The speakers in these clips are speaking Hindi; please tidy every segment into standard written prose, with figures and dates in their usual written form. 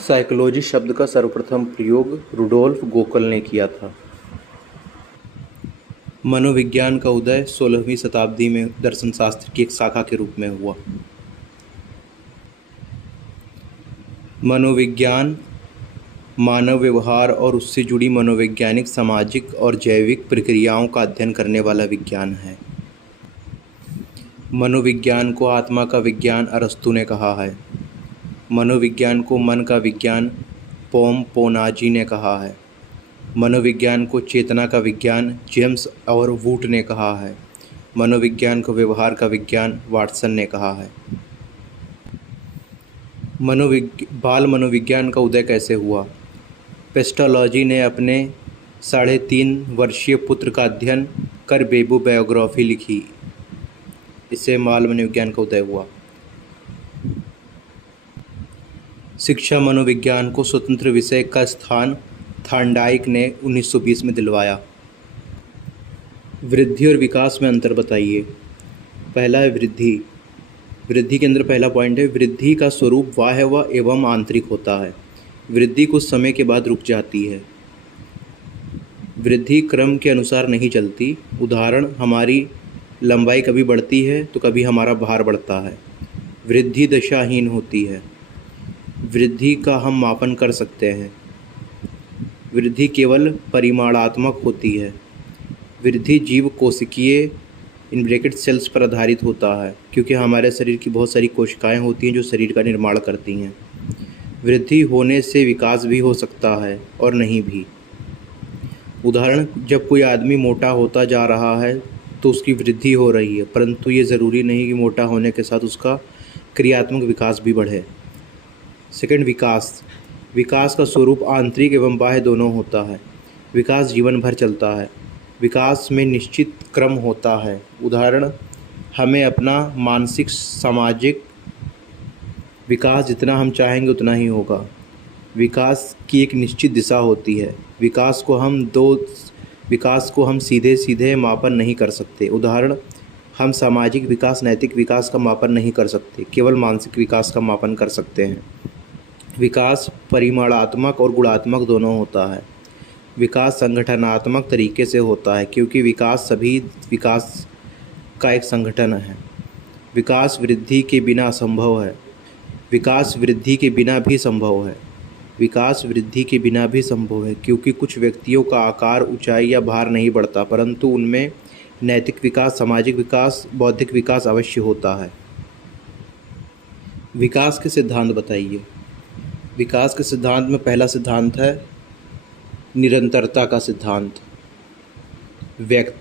साइकोलॉजी शब्द का सर्वप्रथम प्रयोग रुडोल्फ गोकल ने किया था। मनोविज्ञान का उदय 16वीं शताब्दी में दर्शनशास्त्र की एक शाखा के रूप में हुआ। मनोविज्ञान मानव व्यवहार और उससे जुड़ी मनोवैज्ञानिक, सामाजिक और जैविक प्रक्रियाओं का अध्ययन करने वाला विज्ञान है। मनोविज्ञान को आत्मा का विज्ञान अरस्तू ने कहा है। मनोविज्ञान को मन का विज्ञान पोनाजी ने कहा है। मनोविज्ञान को चेतना का विज्ञान जेम्स और वुड ने कहा है। मनोविज्ञान को व्यवहार का विज्ञान वाटसन ने कहा है। बाल मनोविज्ञान का उदय कैसे हुआ? पेस्टोलॉजी ने अपने 3.5 वर्षीय पुत्र का अध्ययन कर बायोग्राफी लिखी। इससे बाल मनोविज्ञान का उदय हुआ। शिक्षा मनोविज्ञान को स्वतंत्र विषय का स्थान थॉर्नडाइक ने 1920 में दिलवाया। वृद्धि और विकास में अंतर बताइए। पहला है वृद्धि। वृद्धि के अंदर पहला पॉइंट है, वृद्धि का स्वरूप बाह्य व एवं आंतरिक होता है। वृद्धि कुछ समय के बाद रुक जाती है। वृद्धि क्रम के अनुसार नहीं चलती। उदाहरण, हमारी लंबाई कभी बढ़ती है तो कभी हमारा भार बढ़ता है। वृद्धि दशाहीन होती है। वृद्धि का हम मापन कर सकते हैं। वृद्धि केवल परिमाणात्मक होती है। वृद्धि जीव कोशिकीय सेल्स पर आधारित होता है, क्योंकि हमारे शरीर की बहुत सारी कोशिकाएं होती हैं जो शरीर का निर्माण करती हैं। वृद्धि होने से विकास भी हो सकता है और नहीं भी। उदाहरण, जब कोई आदमी मोटा होता जा रहा है तो उसकी वृद्धि हो रही है, परंतु ये ज़रूरी नहीं कि मोटा होने के साथ उसका क्रियात्मक विकास भी बढ़े। सेकंड, विकास। विकास का स्वरूप आंतरिक एवं बाह्य दोनों होता है। विकास जीवन भर चलता है। विकास में निश्चित क्रम होता है। उदाहरण, हमें अपना मानसिक सामाजिक विकास जितना हम चाहेंगे उतना ही होगा। विकास की एक निश्चित दिशा होती है। विकास को हम सीधे सीधे मापन नहीं कर सकते। उदाहरण, हम सामाजिक विकास, नैतिक विकास का मापन नहीं कर सकते, केवल मानसिक विकास का मापन कर सकते हैं। विकास परिमाणात्मक और गुणात्मक दोनों होता है। विकास संगठनात्मक तरीके से होता है, क्योंकि विकास सभी विकास का एक संगठन है। विकास वृद्धि के बिना असंभव है। विकास वृद्धि के बिना भी संभव है। विकास वृद्धि के बिना भी संभव है, क्योंकि कुछ व्यक्तियों का आकार, ऊंचाई या भार नहीं बढ़ता, परंतु उनमें नैतिक विकास, सामाजिक विकास, बौद्धिक विकास अवश्य होता है। विकास के सिद्धांत बताइए। विकास के सिद्धांत में पहला सिद्धांत है निरंतरता का सिद्धांत।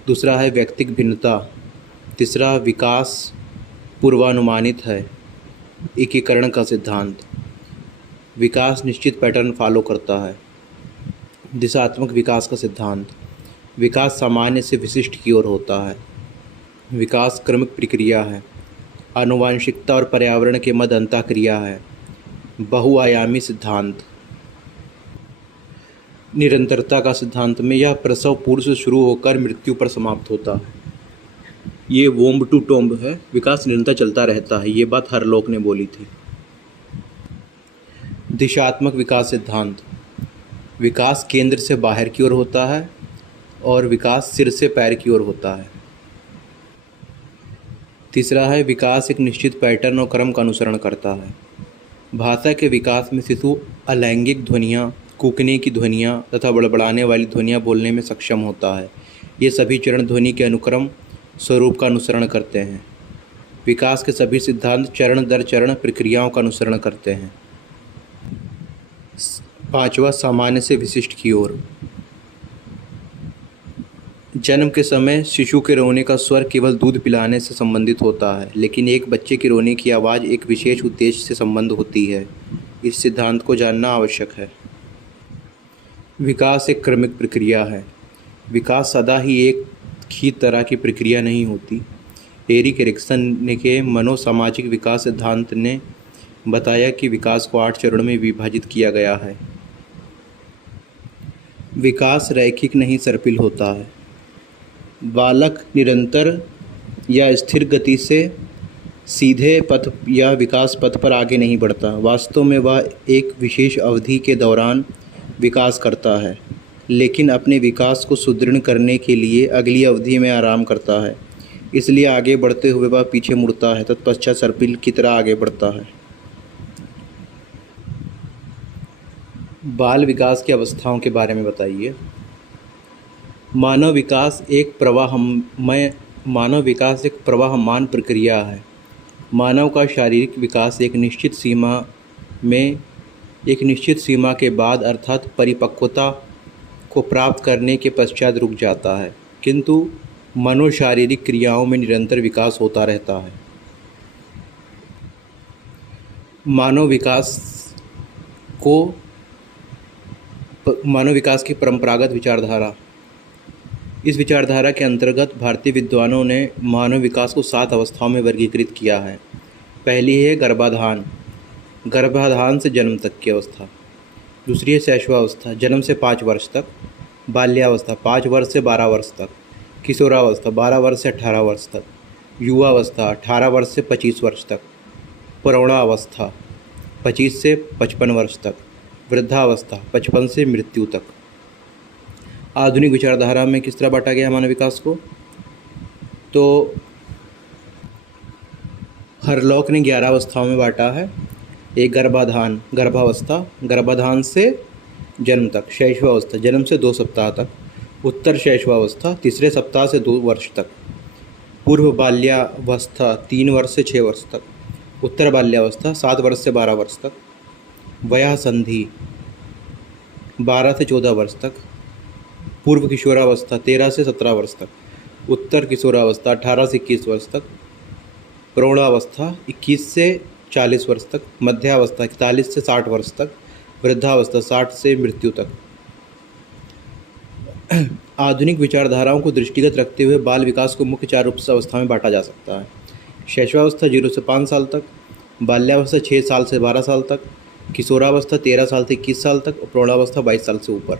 दूसरा है व्यक्तिक भिन्नता। तीसरा, विकास पूर्वानुमानित है। एकीकरण का सिद्धांत। विकास निश्चित पैटर्न फॉलो करता है। दिशात्मक विकास का सिद्धांत। विकास सामान्य से विशिष्ट की ओर होता है। विकास क्रमिक प्रक्रिया है। आनुवांशिकता और पर्यावरण के मध्य अंतःक्रिया है। बहुआयामी सिद्धांत। निरंतरता का सिद्धांत में यह प्रसव पूर्व से शुरू होकर मृत्यु पर समाप्त होता है। ये वोम्ब टू टोम्ब है। विकास निरंतर चलता रहता है। ये बात हरलोक ने बोली थी। दिशात्मक विकास सिद्धांत। विकास केंद्र से बाहर की ओर होता है और विकास सिर से पैर की ओर होता है। तीसरा है विकास एक निश्चित पैटर्न और क्रम का अनुसरण करता है। भाषा के विकास में शिशु अलैंगिक ध्वनियाँ, कूकने की ध्वनियाँ तथा बड़बड़ाने वाली ध्वनियाँ बोलने में सक्षम होता है। ये सभी चरण ध्वनि के अनुक्रम स्वरूप का अनुसरण करते हैं। विकास के सभी सिद्धांत चरण दर चरण प्रक्रियाओं का अनुसरण करते हैं। पांचवा, सामान्य से विशिष्ट की ओर। जन्म के समय शिशु के रोने का स्वर केवल दूध पिलाने से संबंधित होता है, लेकिन एक बच्चे के रोने की आवाज़ एक विशेष उद्देश्य से संबंध होती है। इस सिद्धांत को जानना आवश्यक है। विकास एक क्रमिक प्रक्रिया है। विकास सदा ही एक ही तरह की प्रक्रिया नहीं होती। एरिक एरिक्सन के मनोसामाजिक विकास सिद्धांत ने बताया कि विकास को 8 चरणों में विभाजित किया गया है। विकास रैखिक नहीं सर्पिल होता है। बालक निरंतर या स्थिर गति से सीधे पथ या विकास पथ पर आगे नहीं बढ़ता। वास्तव में वह एक विशेष अवधि के दौरान विकास करता है, लेकिन अपने विकास को सुदृढ़ करने के लिए अगली अवधि में आराम करता है। इसलिए आगे बढ़ते हुए वह पीछे मुड़ता है, तत्पश्चात सर्पिल की तरह आगे बढ़ता है। बाल विकास की अवस्थाओं के बारे में बताइए। मानव विकास एक प्रवाहमान प्रक्रिया है। मानव का शारीरिक विकास एक निश्चित सीमा के बाद अर्थात परिपक्वता को प्राप्त करने के पश्चात रुक जाता है, किंतु मनोशारीरिक क्रियाओं में निरंतर विकास होता रहता है। मानव विकास की परंपरागत विचारधारा। इस विचारधारा के अंतर्गत भारतीय विद्वानों ने मानव विकास को 7 अवस्थाओं में वर्गीकृत किया है। पहली है गर्भाधान से जन्म तक की अवस्था। दूसरी है शैशवावस्था, जन्म से 5 वर्ष तक। बाल्यावस्था 5 वर्ष से 12 वर्ष तक। किशोरावस्था 12 वर्ष से 18 वर्ष तक। युवावस्था 18 वर्ष से 25 वर्ष तक। प्रौढ़ावस्था 25 से 55 वर्ष तक। वृद्धावस्था 55 से मृत्यु तक। आधुनिक विचारधारा में किस तरह बांटा गया मानव विकास को? तो हरलॉक ने 11 अवस्थाओं में बांटा है। एक गर्भाधान से जन्म तक। शैशवावस्था जन्म से 2 सप्ताह तक। उत्तर शैशवावस्था 3 सप्ताह से 2 वर्ष तक। पूर्व बाल्यावस्था 3 वर्ष से 6 वर्ष तक। उत्तर बाल्यावस्था 7 वर्ष से 12 वर्ष तक। वयः संधि 12 से 14 वर्ष तक। पूर्व किशोरावस्था 13 से 17 वर्ष तक। उत्तर किशोरावस्था 18 से 21 वर्ष तक। प्रौढ़ावस्था 21 से 40 वर्ष तक। मध्यावस्था 41 से 60 वर्ष तक। वृद्धावस्था 60 से मृत्यु तक। आधुनिक विचारधाराओं को दृष्टिगत रखते हुए बाल विकास को मुख्य 4 अवस्था में बांटा जा सकता है। शैशवावस्था 0 से 5 साल तक। बाल्यावस्था 6 साल से 12 साल तक। किशोरावस्था 13 साल से 21 साल तक। और प्रौढ़ावस्था 22 साल से ऊपर।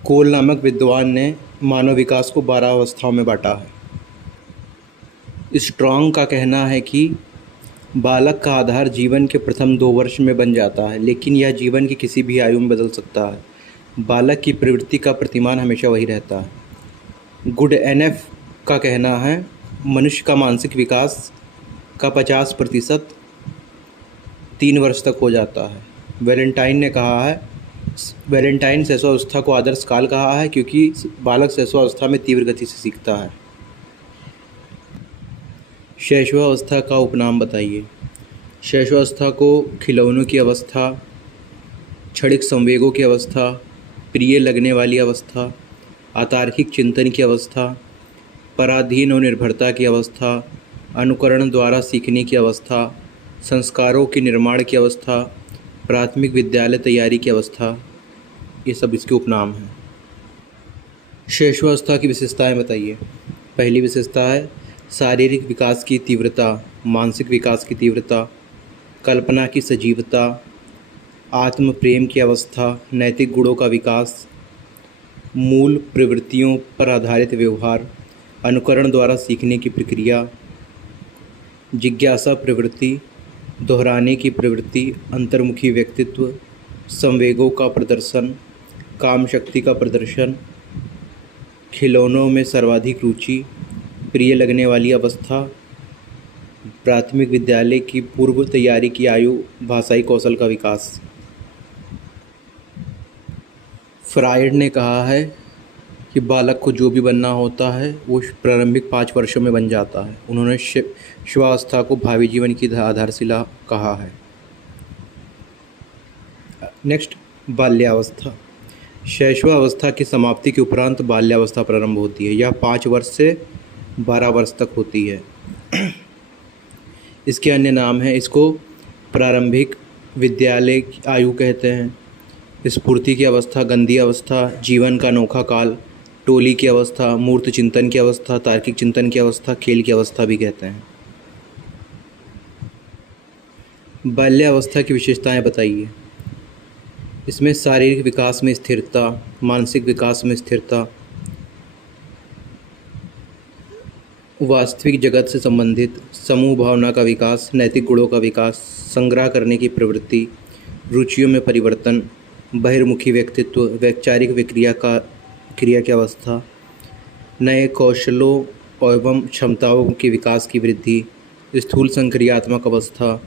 कोल नामक विद्वान ने मानव विकास को 12 अवस्थाओं में बांटा है। स्ट्रॉन्ग का कहना है कि बालक का आधार जीवन के प्रथम 2 वर्ष में बन जाता है, लेकिन यह जीवन की किसी भी आयु में बदल सकता है। बालक की प्रवृत्ति का प्रतिमान हमेशा वही रहता है। गुड एनएफ का कहना है मनुष्य का मानसिक विकास का 50% 3 वर्ष तक हो जाता है। वैलेंटाइन शैशवावस्था को आदर्श काल कहा है, क्योंकि बालक शैशवावस्था में तीव्र गति से सीखता है। शैशवावस्था का उपनाम बताइए। शैशवावस्था को खिलौनों की अवस्था, क्षणिक संवेगों की अवस्था, प्रिय लगने वाली अवस्था, अतार्किक चिंतन की अवस्था, पराधीन और निर्भरता की अवस्था, अनुकरण द्वारा सीखने की अवस्था, संस्कारों के निर्माण की अवस्था, प्राथमिक विद्यालय तैयारी की अवस्था, ये सब इसके उपनाम हैं। शैशवावस्था की विशेषताएं बताइए। पहली विशेषता है शारीरिक विकास की तीव्रता, मानसिक विकास की तीव्रता, कल्पना की सजीवता, आत्म प्रेम की अवस्था, नैतिक गुणों का विकास, मूल प्रवृत्तियों पर आधारित व्यवहार, अनुकरण द्वारा सीखने की प्रक्रिया, जिज्ञासा प्रवृत्ति, दोहराने की प्रवृत्ति, अंतर्मुखी व्यक्तित्व, संवेगों का प्रदर्शन, काम शक्ति का प्रदर्शन, खिलौनों में सर्वाधिक रुचि, प्रिय लगने वाली अवस्था, प्राथमिक विद्यालय की पूर्व तैयारी की आयु, भाषाई कौशल का विकास। फ्रायड ने कहा है कि बालक को जो भी बनना होता है वो प्रारंभिक 5 वर्षों में बन जाता है। उन्होंने शिशुअवस्था को भावी जीवन की आधारशिला कहा है। नेक्स्ट, बाल्यावस्था। शैशवावस्था की समाप्ति के उपरांत बाल्यावस्था प्रारंभ होती है। यह 5 वर्ष से 12 वर्ष तक होती है। इसके अन्य नाम हैं। इसको प्रारंभिक विद्यालय आयु कहते हैं, स्फूर्ति की अवस्था, गंधी अवस्था, जीवन का अनोखा काल, टोली की अवस्था, मूर्त चिंतन की अवस्था, तार्किक चिंतन की अवस्था, खेल की अवस्था भी कहते हैं। बाल्यावस्था की विशेषताएं बताइए। इसमें शारीरिक विकास में स्थिरता, मानसिक विकास में स्थिरता, वास्तविक जगत से संबंधित समूह भावना का विकास, नैतिक गुणों का विकास, संग्रह करने की प्रवृत्ति, रुचियों में परिवर्तन, बहिर्मुखी व्यक्तित्व, वैचारिक क्रिया की अवस्था, नए कौशलों एवं क्षमताओं के विकास की वृद्धि, स्थूल संक्रियात्मक अवस्था,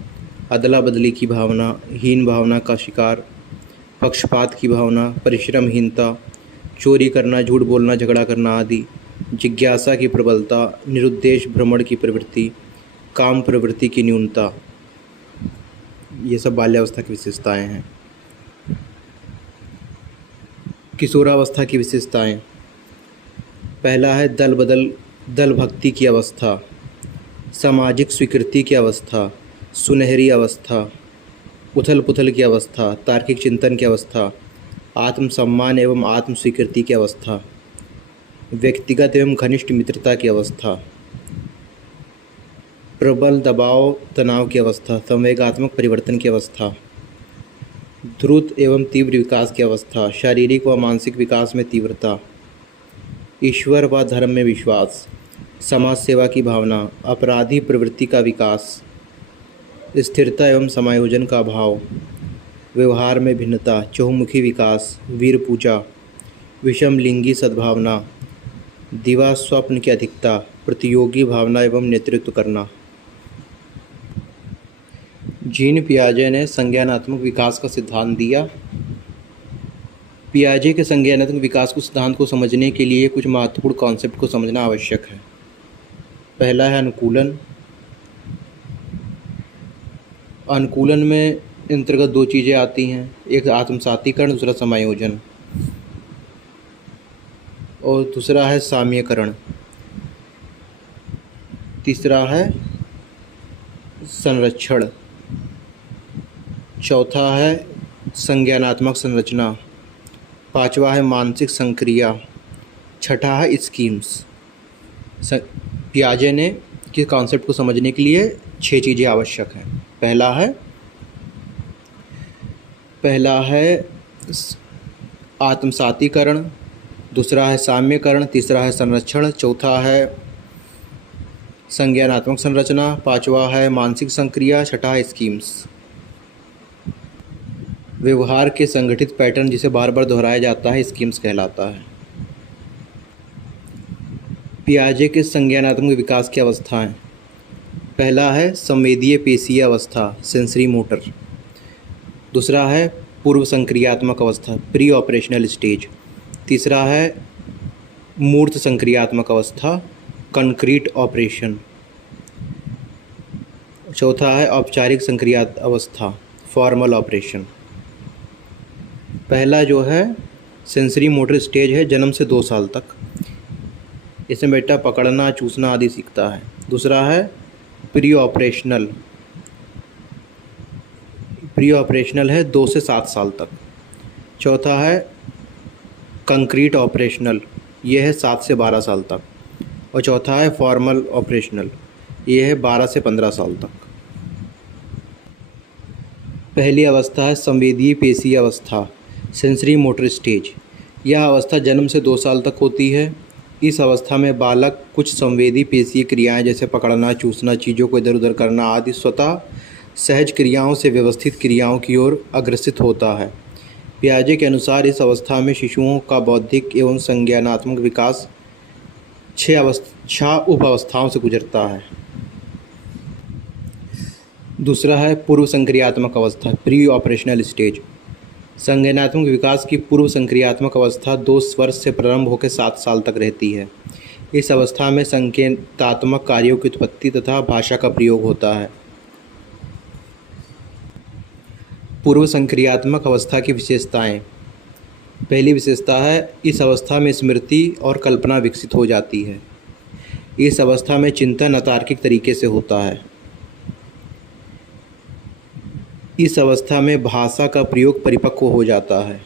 अदला बदली की भावना, हीन भावना का शिकार, पक्षपात की भावना, परिश्रमहीनता, चोरी करना, झूठ बोलना, झगड़ा करना आदि, जिज्ञासा की प्रबलता, निरुद्देश भ्रमण की प्रवृत्ति, काम प्रवृत्ति की न्यूनता। ये सब बाल्यावस्था की विशेषताएं हैं। किशोरावस्था की विशेषताएं। पहला है दल भक्ति की अवस्था, सामाजिक स्वीकृति की अवस्था, सुनहरी अवस्था, उथल पुथल की अवस्था, तार्किक चिंतन की अवस्था, आत्मसम्मान एवं आत्म स्वीकृति की अवस्था, व्यक्तिगत एवं घनिष्ठ मित्रता की अवस्था, प्रबल दबाव तनाव की अवस्था, संवेगात्मक परिवर्तन की अवस्था, द्रुत एवं तीव्र विकास की अवस्था, शारीरिक व मानसिक विकास में तीव्रता, ईश्वर व धर्म में विश्वास, समाज सेवा की भावना, अपराधी प्रवृत्ति का विकास, स्थिरता एवं समायोजन का अभाव, व्यवहार में भिन्नता, चहुमुखी विकास, वीर पूजा, विषम लिंगी सद्भावना, दिवा स्वप्न की अधिकता, प्रतियोगी भावना एवं नेतृत्व करना। जीन पियाजे ने संज्ञानात्मक विकास का सिद्धांत दिया। पियाजे के संज्ञानात्मक विकास को सिद्धांत को समझने के लिए कुछ महत्वपूर्ण कॉन्सेप्ट को समझना आवश्यक है। पहला है अनुकूलन। अनुकूलन में अंतर्गत दो चीज़ें आती हैं, एक आत्मसातीकरण, दूसरा समायोजन, और दूसरा है साम्यकरण, तीसरा है संरक्षण, चौथा है संज्ञानात्मक संरचना, पांचवा है मानसिक संक्रिया, छठा है स्कीम्स। पियाजे ने के कॉन्सेप्ट को समझने के लिए 6 चीज़ें आवश्यक हैं। पहला है आत्मसातीकरण, दूसरा है साम्यकरण, तीसरा है संरक्षण, चौथा है संज्ञानात्मक संरचना, पांचवा है मानसिक संक्रिया, छठा है स्कीम्स। व्यवहार के संगठित पैटर्न जिसे बार बार दोहराया जाता है स्कीम्स कहलाता है। पियाजे के संज्ञानात्मक विकास की अवस्थाएं। पहला है संवेदीय पेशीय अवस्था, सेंसरी मोटर। दूसरा है पूर्व संक्रियात्मक अवस्था, प्री ऑपरेशनल स्टेज। तीसरा है मूर्त संक्रियात्मक अवस्था, कंक्रीट ऑपरेशन। चौथा है औपचारिक संक्रियात्मक अवस्था, फॉर्मल ऑपरेशन। पहला जो है सेंसरी मोटर स्टेज है, जन्म से 2 साल तक। इसमें बेटा पकड़ना, चूसना आदि सीखता है। दूसरा है प्री ऑपरेशनल है 2 से 7 साल तक। चौथा है कंक्रीट ऑपरेशनल, ये है 7 से 12 साल तक। और चौथा है फॉर्मल ऑपरेशनल, ये है 12 से 15 साल तक। पहली अवस्था है संवेदीय पेशीय अवस्था, सेंसरी मोटर स्टेज। यह अवस्था जन्म से 2 साल तक होती है। इस अवस्था में बालक कुछ संवेदी पेशीय क्रियाएं जैसे पकड़ना, चूसना, चीज़ों को इधर उधर करना आदि स्वतः सहज क्रियाओं से व्यवस्थित क्रियाओं की ओर अग्रसित होता है। पियाजे के अनुसार इस अवस्था में शिशुओं का बौद्धिक एवं संज्ञानात्मक विकास 6 उप अवस्थाओं से गुजरता है। दूसरा है पूर्व संक्रियात्मक अवस्था, प्री ऑपरेशनल स्टेज। संज्ञानात्मक विकास की पूर्व संक्रियात्मक अवस्था 2 वर्ष से प्रारंभ होकर 7 साल तक रहती है। इस अवस्था में संकेतात्मक कार्यों की उत्पत्ति तथा भाषा का प्रयोग होता है। पूर्व संक्रियात्मक अवस्था की विशेषताएं। पहली विशेषता है इस अवस्था में स्मृति और कल्पना विकसित हो जाती है। इस अवस्था में चिंतन अतार्किक तरीके से होता है। इस अवस्था में भाषा का प्रयोग परिपक्व हो जाता है।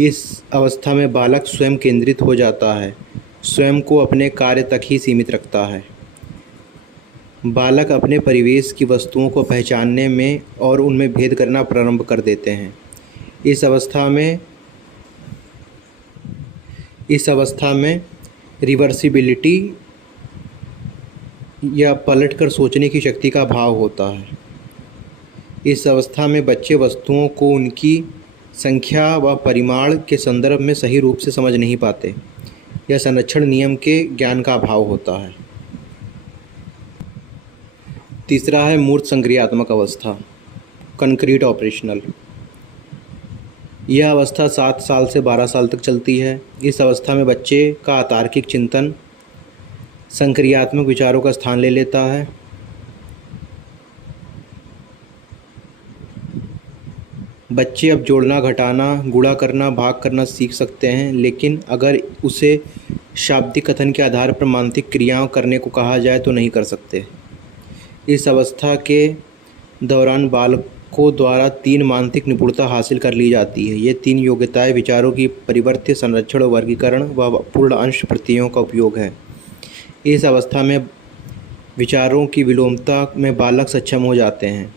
इस अवस्था में बालक स्वयं केंद्रित हो जाता है, स्वयं को अपने कार्य तक ही सीमित रखता है। बालक अपने परिवेश की वस्तुओं को पहचानने में और उनमें भेद करना प्रारंभ कर देते हैं। इस अवस्था में रिवर्सिबिलिटी या पलटकर सोचने की शक्ति का अभाव होता है। इस अवस्था में बच्चे वस्तुओं को उनकी संख्या व परिमाण के संदर्भ में सही रूप से समझ नहीं पाते या संरक्षण नियम के ज्ञान का अभाव होता है। तीसरा है मूर्त संक्रियात्मक अवस्था, कंक्रीट ऑपरेशनल। यह अवस्था 7 साल से 12 साल तक चलती है। इस अवस्था में बच्चे का अतार्किक चिंतन संक्रियात्मक विचारों का स्थान ले लेता है। बच्चे अब जोड़ना, घटाना, गुणा करना, भाग करना सीख सकते हैं, लेकिन अगर उसे शाब्दिक कथन के आधार पर मानसिक क्रियाओं करने को कहा जाए तो नहीं कर सकते। इस अवस्था के दौरान बालकों द्वारा 3 मानसिक निपुणता हासिल कर ली जाती है। ये 3 योग्यताएं विचारों की परिवर्त्य संरक्षण, वर्गीकरण व पूर्ण अंश प्रत्ययों का उपयोग है। इस अवस्था में विचारों की विलोमता में बालक सक्षम हो जाते हैं।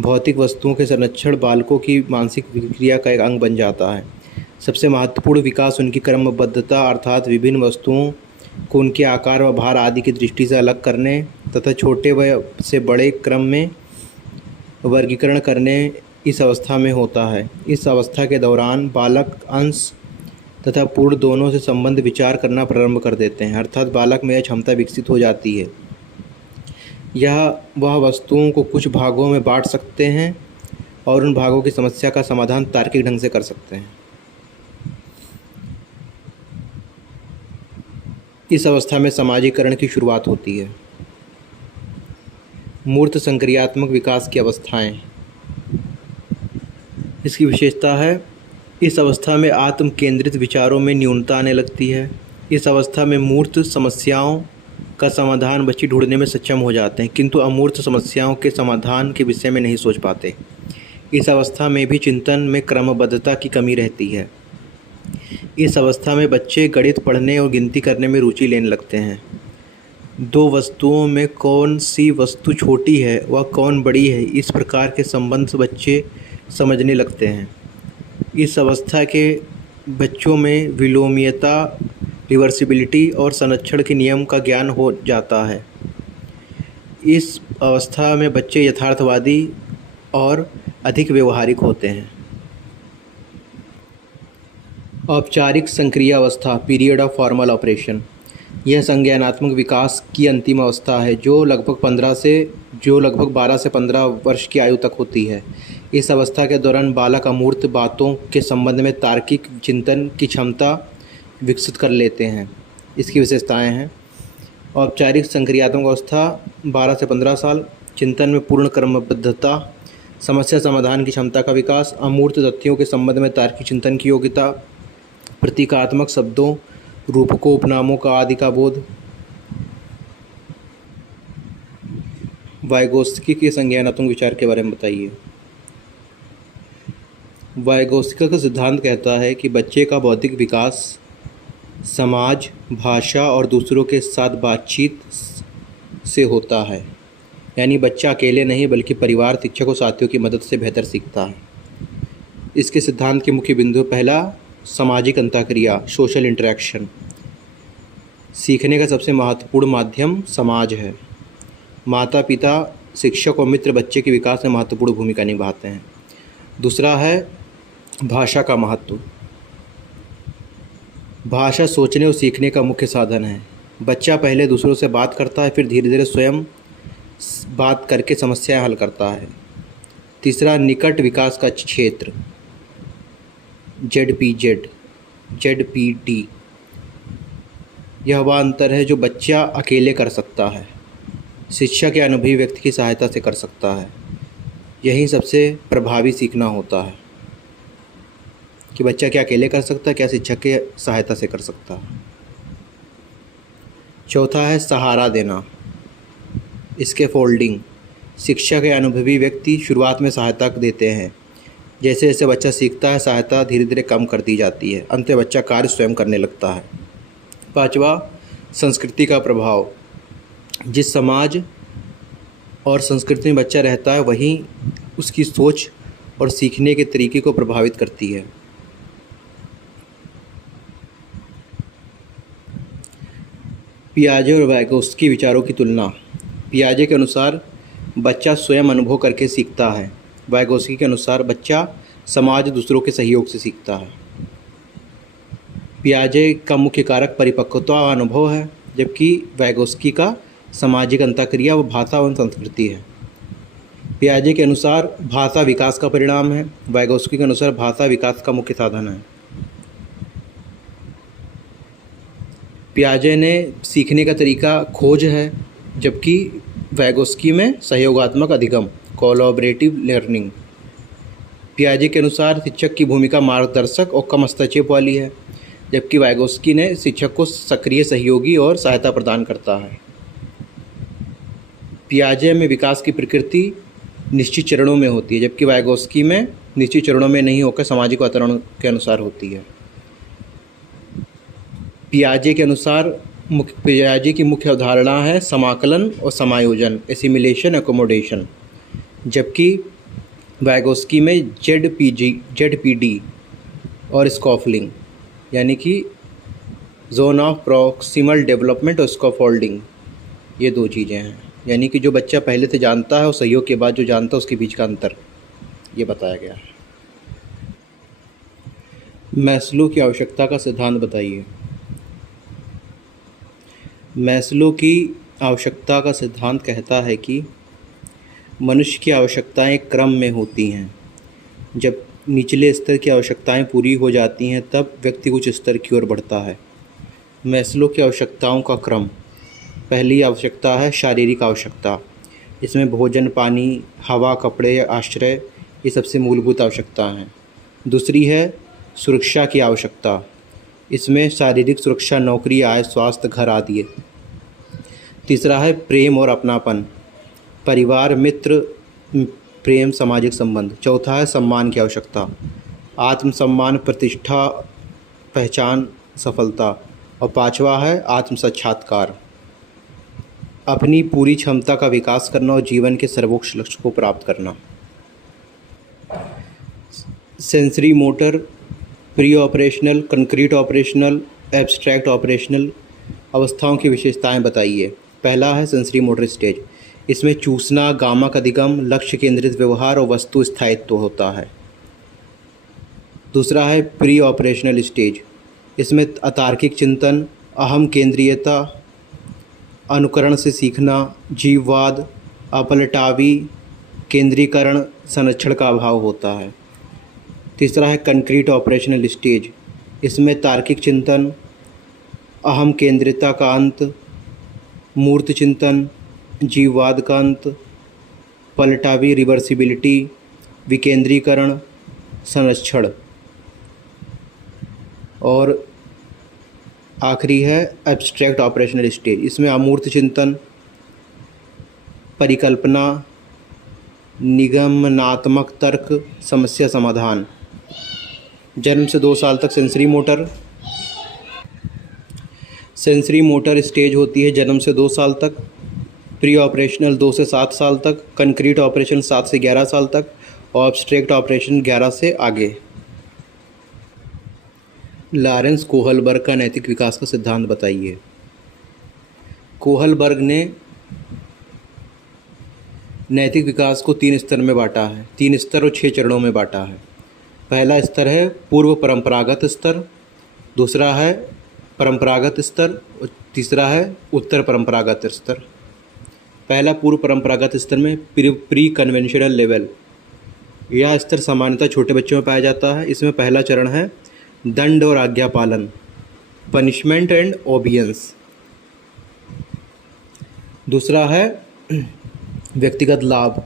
भौतिक वस्तुओं के संरक्षण बालकों की मानसिक क्रिया का एक अंग बन जाता है। सबसे महत्वपूर्ण विकास उनकी क्रमबद्धता अर्थात विभिन्न वस्तुओं को उनके आकार व भार आदि की दृष्टि से अलग करने तथा छोटे व से बड़े क्रम में वर्गीकरण करने इस अवस्था में होता है। इस अवस्था के दौरान बालक अंश तथा पूर्ण दोनों से संबंध विचार करना प्रारंभ कर देते हैं, अर्थात बालक में यह क्षमता विकसित हो जाती है। वह वस्तुओं को कुछ भागों में बांट सकते हैं और उन भागों की समस्या का समाधान तार्किक ढंग से कर सकते हैं। इस अवस्था में समाजीकरण की शुरुआत होती है। मूर्त संक्रियात्मक विकास की अवस्थाएं। इसकी विशेषता है, इस अवस्था में आत्म केंद्रित विचारों में न्यूनता आने लगती है। इस अवस्था में मूर्त समस्याओं का समाधान बच्चे ढूंढने में सक्षम हो जाते हैं, किंतु अमूर्त समस्याओं के समाधान के विषय में नहीं सोच पाते। इस अवस्था में भी चिंतन में क्रमबद्धता की कमी रहती है। इस अवस्था में बच्चे गणित पढ़ने और गिनती करने में रुचि लेने लगते हैं। 2 वस्तुओं में कौन सी वस्तु छोटी है व कौन बड़ी है, इस प्रकार के संबंध बच्चे समझने लगते हैं। इस अवस्था के बच्चों में विलोमीयता, रिवर्सिबिलिटी और संरक्षण के नियम का ज्ञान हो जाता है। इस अवस्था में बच्चे यथार्थवादी और अधिक व्यवहारिक होते हैं। औपचारिक संक्रिया अवस्था, पीरियड ऑफ फॉर्मल ऑपरेशन। यह संज्ञानात्मक विकास की अंतिम अवस्था है जो लगभग 12 से 15 वर्ष की आयु तक होती है। इस अवस्था के दौरान बालक अमूर्त बातों के संबंध में तार्किक चिंतन की क्षमता विकसित कर लेते हैं। इसकी विशेषताएं हैं, औपचारिक संक्रियात्मक अवस्था 12 से 15 साल, चिंतन में पूर्ण क्रमबद्धता, समस्या समाधान की क्षमता का विकास, अमूर्त तथ्यों के संबंध में तार्किक चिंतन की योग्यता, प्रतीकात्मक शब्दों, रूपकों, उपनामों का आदि का बोध। वाइगोत्स्की के संज्ञानात्मक विचार के बारे में बताइए। वाइगोत्स्की का सिद्धांत कहता है कि बच्चे का बौद्धिक विकास समाज, भाषा और दूसरों के साथ बातचीत से होता है। यानी बच्चा अकेले नहीं बल्कि परिवार, शिक्षक और साथियों की मदद से बेहतर सीखता है। इसके सिद्धांत के मुख्य बिंदु, पहला सामाजिक अंतःक्रिया, सोशल इंटरेक्शन। सीखने का सबसे महत्वपूर्ण माध्यम समाज है। माता पिता, शिक्षक और मित्र बच्चे के विकास में महत्वपूर्ण भूमिका निभाते हैं। दूसरा है भाषा का महत्व। भाषा सोचने और सीखने का मुख्य साधन है। बच्चा पहले दूसरों से बात करता है, फिर धीरे धीरे स्वयं बात करके समस्याएं हल करता है। तीसरा निकट विकास का क्षेत्र, ZPD। यह वह अंतर है जो बच्चा अकेले कर सकता है, शिक्षक या अनुभवी व्यक्ति की सहायता से कर सकता है। यही सबसे प्रभावी सीखना होता है कि बच्चा क्या अकेले कर सकता है, क्या शिक्षक की सहायता से कर सकता है। चौथा है सहारा देना, स्कैफोल्डिंग। शिक्षक या अनुभवी व्यक्ति शुरुआत में सहायता देते हैं। जैसे जैसे बच्चा सीखता है, सहायता धीरे धीरे कम कर दी जाती है। अंत में बच्चा कार्य स्वयं करने लगता है। पांचवा, संस्कृति का प्रभाव। जिस समाज और संस्कृति में बच्चा रहता है वहीं उसकी सोच और सीखने के तरीके को प्रभावित करती है। पियाजे और वाइगोत्स्की विचारों की तुलना। पियाजे के अनुसार बच्चा स्वयं अनुभव करके सीखता है। वाइगोत्स्की के अनुसार बच्चा समाज दूसरों के सहयोग से सीखता है। पियाजे का मुख्य कारक परिपक्वता व अनुभव है, जबकि वाइगोत्स्की का सामाजिक अंतःक्रिया व भाषा एवं संस्कृति है। पियाजे के अनुसार भाषा विकास का परिणाम है। वाइगोत्स्की के अनुसार भाषा विकास का मुख्य साधन है। पियाजे ने सीखने का तरीका खोज है, जबकि वाइगोत्स्की में सहयोगात्मक अधिगम कोलैबोरेटिव लर्निंग। पियाजे के अनुसार शिक्षक की भूमिका मार्गदर्शक और कम हस्तक्षेप वाली है, जबकि वाइगोत्स्की ने शिक्षक को सक्रिय सहयोगी और सहायता प्रदान करता है। पियाजे में विकास की प्रकृति निश्चित चरणों में होती है, जबकि वाइगोत्स्की में निश्चित चरणों में नहीं होकर सामाजिक वातावरण के अनुसार होती है। पियाजे के अनुसार पियाजे की मुख्य अवधारणा है समाकलन और समायोजन, एसिमिलेशन एकोमोडेशन, जबकि वाइगोत्स्की में जेडपीडी और स्कॉफलिंग यानी कि जोन ऑफ प्रॉक्सिमल डेवलपमेंट और स्कॉफोल्डिंग, ये दो चीज़ें हैं। यानी कि जो बच्चा पहले से जानता है और सहयोग के बाद जो जानता है उसके बीच का अंतर ये बताया गया है। मैस्लो की आवश्यकता का सिद्धांत बताइए। मैस्लो की आवश्यकता का सिद्धांत कहता है कि मनुष्य की आवश्यकताएं क्रम में होती हैं। जब निचले स्तर की आवश्यकताएं पूरी हो जाती हैं तब व्यक्ति उच्च स्तर की ओर बढ़ता है। मैस्लो की आवश्यकताओं का क्रम। पहली आवश्यकता है शारीरिक आवश्यकता। इसमें भोजन, पानी, हवा, कपड़े, आश्रय ये सबसे मूलभूत आवश्यकता हैं। दूसरी है सुरक्षा की आवश्यकता। इसमें शारीरिक सुरक्षा, नौकरी, आय, स्वास्थ्य, घर आदि है। तीसरा है प्रेम और अपनापन, परिवार, मित्र, प्रेम, सामाजिक संबंध। चौथा है सम्मान की आवश्यकता, आत्मसम्मान, प्रतिष्ठा, पहचान, सफलता। और पांचवा है आत्म साक्षात्कार, अपनी पूरी क्षमता का विकास करना और जीवन के सर्वोच्च लक्ष्य को प्राप्त करना। Sensory motor, pre operational, concrete operational, abstract operational अवस्थाओं की विशेषताएं बताइए। पहला है सेंसरी मोटर स्टेज। इसमें चूसना, गामक अधिगम, लक्ष्य केंद्रित व्यवहार और वस्तु स्थायित्व होता है। दूसरा है प्री ऑपरेशनल स्टेज। इसमें अतार्किक चिंतन, अहम केंद्रीयता, अनुकरण से सीखना, जीववाद, अपलटावी केंद्रीकरण, संरक्षण का अभाव होता है। तीसरा है कंक्रीट ऑपरेशनल स्टेज। इसमें तार्किक चिंतन, अहम केंद्रिता का अंत, मूर्त चिंतन, जीववाद का अंत, पलटावी रिवर्सिबिलिटी, विकेंद्रीकरण, संरक्षण। और आखिरी है एब्स्ट्रैक्ट ऑपरेशनल स्टेज। इसमें अमूर्त चिंतन, परिकल्पना, निगमनात्मक तर्क, समस्या समाधान। जन्म से 2 साल तक सेंसरी मोटर स्टेज होती है जन्म से 2 साल तक। प्री ऑपरेशनल 2 से 7 साल तक, कंक्रीट ऑपरेशन 7 से 11 साल तक और एब्स्ट्रैक्ट ऑपरेशन 11 से आगे। लॉरेंस कोहलबर्ग का नैतिक विकास का सिद्धांत बताइए। कोहलबर्ग ने नैतिक विकास को 3 स्तर में बांटा है, 3 स्तर और 6 चरणों में बांटा है। पहला स्तर है पूर्व परंपरागत स्तर, दूसरा है परंपरागत स्तर और तीसरा है उत्तर परंपरागत स्तर। पहला पूर्व परंपरागत स्तर में प्री कन्वेंशनल लेवल। यह स्तर सामान्यतः छोटे बच्चों में पाया जाता है। इसमें पहला चरण है दंड और आज्ञा पालन, पनिशमेंट एंड ओबियंस। दूसरा है व्यक्तिगत लाभ,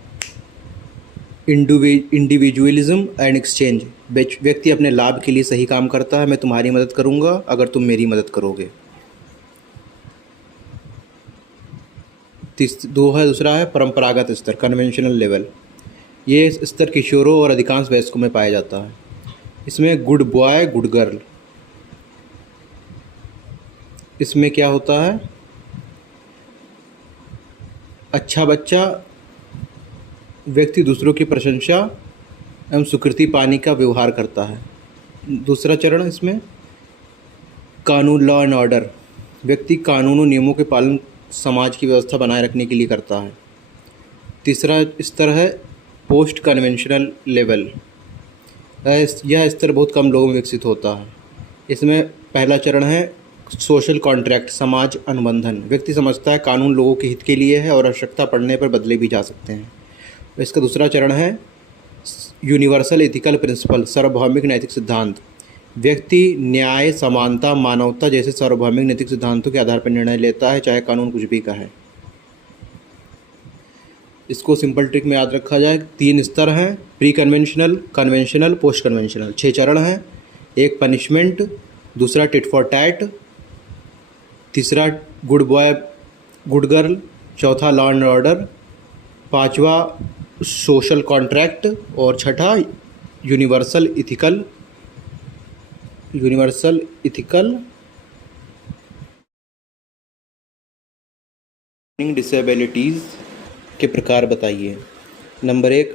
इंडिविजुअलिज्म एंड एक्सचेंज। व्यक्ति अपने लाभ के लिए सही काम करता है, मैं तुम्हारी मदद करूंगा अगर तुम मेरी मदद करोगे। दूसरा है परंपरागत स्तर, कन्वेंशनल लेवल। ये स्तर किशोरों और अधिकांश वयस्कों में पाया जाता है। इसमें गुड बॉय गुड गर्ल। इसमें क्या होता है, अच्छा बच्चा व्यक्ति दूसरों की प्रशंसा एवं स्वीकृति पाने का व्यवहार करता है। दूसरा चरण इसमें कानून, लॉ एंड ऑर्डर। व्यक्ति कानून और नियमों के पालन समाज की व्यवस्था बनाए रखने के लिए करता है। तीसरा स्तर है पोस्ट कन्वेंशनल लेवल। यह स्तर बहुत कम लोगों में विकसित होता है। इसमें पहला चरण है सोशल कॉन्ट्रैक्ट, समाज अनुबंधन। व्यक्ति समझता है कानून लोगों के हित के लिए है और आवश्यकता पड़ने पर बदले भी जा सकते हैं। इसका दूसरा चरण है यूनिवर्सल एथिकल प्रिंसिपल, सार्वभौमिक नैतिक सिद्धांत। व्यक्ति न्याय, समानता, मानवता जैसे सार्वभौमिक नैतिक सिद्धांतों के आधार पर निर्णय लेता है, चाहे कानून कुछ भी कहे। इसको सिंपल ट्रिक में याद रखा जाए, 3 स्तर हैं, pre conventional, conventional, post conventional. 6 चरण हैं, एक पनिशमेंट, दूसरा टिट फॉर टैट, तीसरा गुड बॉय गुड गर्ल, चौथा लॉ एंड ऑर्डर, पांचवा सोशल कॉन्ट्रैक्ट और छठा यूनिवर्सल इथिकल डिसेबिलिटीज़ के प्रकार बताइए। नंबर 1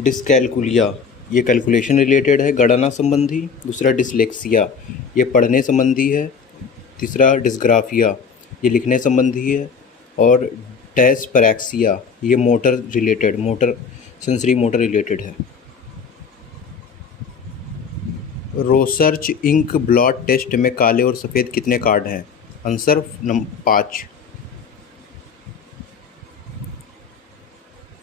डिसकैलकुलिया, ये कैलकुलेशन रिलेटेड है, गणना संबंधी। दूसरा डिसलेक्सिया, ये पढ़ने संबंधी है। तीसरा डिस्ग्राफिया, ये लिखने संबंधी है। और डेस्परैक्सिया, ये सेंसरी मोटर रिलेटेड है। रोसर्च इंक ब्लॉट टेस्ट में काले और सफ़ेद कितने कार्ड हैं? आंसर 5।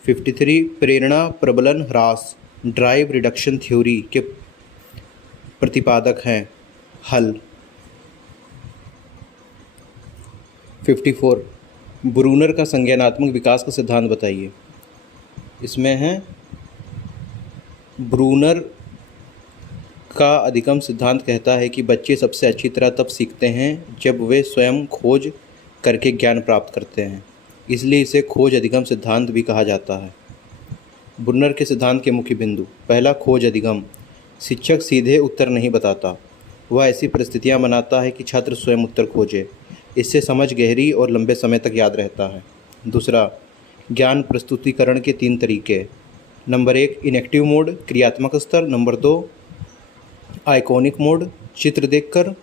53 प्रेरणा प्रबलन ह्रास, ड्राइव रिडक्शन थ्योरी के प्रतिपादक हैं? हल। 54 ब्रूनर का संज्ञानात्मक विकास का सिद्धांत बताइए। इसमें है ब्रूनर का अधिगम सिद्धांत कहता है कि बच्चे सबसे अच्छी तरह तब सीखते हैं जब वे स्वयं खोज करके ज्ञान प्राप्त करते हैं, इसलिए इसे खोज अधिगम सिद्धांत भी कहा जाता है। ब्रूनर के सिद्धांत के मुख्य बिंदु। पहला, खोज अधिगम। शिक्षक सीधे उत्तर नहीं बताता, वह ऐसी परिस्थितियां बनाता है कि छात्र स्वयं उत्तर खोजे। इससे समझ गहरी और लंबे समय तक याद रहता है। दूसरा, ज्ञान प्रस्तुतिकरण के 3 तरीके। नंबर 1 इनेक्टिव मोड, क्रियात्मक स्तर। नंबर 2 आइकॉनिक मोड, चित्र देखकर।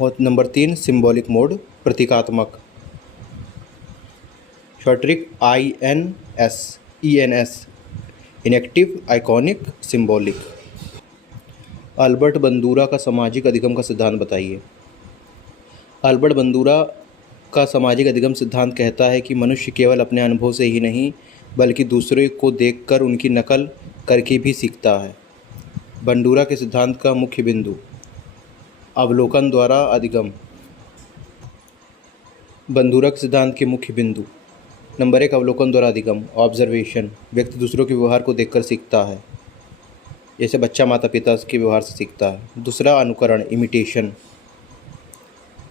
और नंबर 3 सिंबॉलिक मोड, प्रतीकात्मक। Short trick ENS, enactive, iconic, symbolic. Albert Bandura का सामाजिक अधिगम का सिद्धांत बताइए। अल्बर्ट बंदूरा का सामाजिक अधिगम सिद्धांत कहता है कि मनुष्य केवल अपने अनुभव से ही नहीं बल्कि दूसरे को देखकर उनकी नकल करके भी सीखता है। बंदूरा के सिद्धांत का मुख्य बिंदु। अवलोकन द्वारा अधिगम। बंदूरा के सिद्धांत के मुख्य बिंदु। नंबर 1 अवलोकन द्वारा अधिगम, ऑब्जर्वेशन। व्यक्ति दूसरों के व्यवहार को देखकर सीखता है, जैसे बच्चा माता पिता के व्यवहार से सीखता है। दूसरा अनुकरण, इमिटेशन।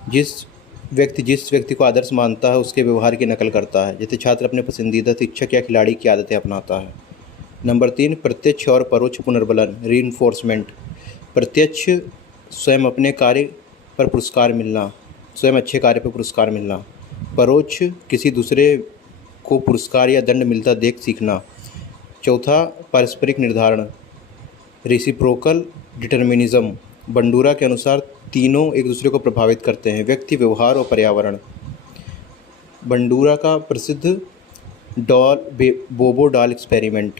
जिस व्यक्ति को आदर्श मानता है उसके व्यवहार की नकल करता है, जैसे छात्र अपने पसंदीदा शिक्षक या खिलाड़ी की आदतें अपनाता है। नंबर 3 प्रत्यक्ष और परोक्ष पुनर्बलन, रीइंफोर्समेंट। प्रत्यक्ष स्वयं अपने कार्य पर पुरस्कार मिलना, स्वयं अच्छे कार्य पर पुरस्कार मिलना। परोक्ष किसी दूसरे को पुरस्कार या दंड मिलता देख सीखना। चौथा पारस्परिक निर्धारण, रेसिप्रोकल डिटर्मिनिज्म। बंडूरा के अनुसार तीनों एक दूसरे को प्रभावित करते हैं, व्यक्ति, व्यवहार और पर्यावरण। बंडूरा का प्रसिद्ध बोबो डॉल एक्सपेरिमेंट।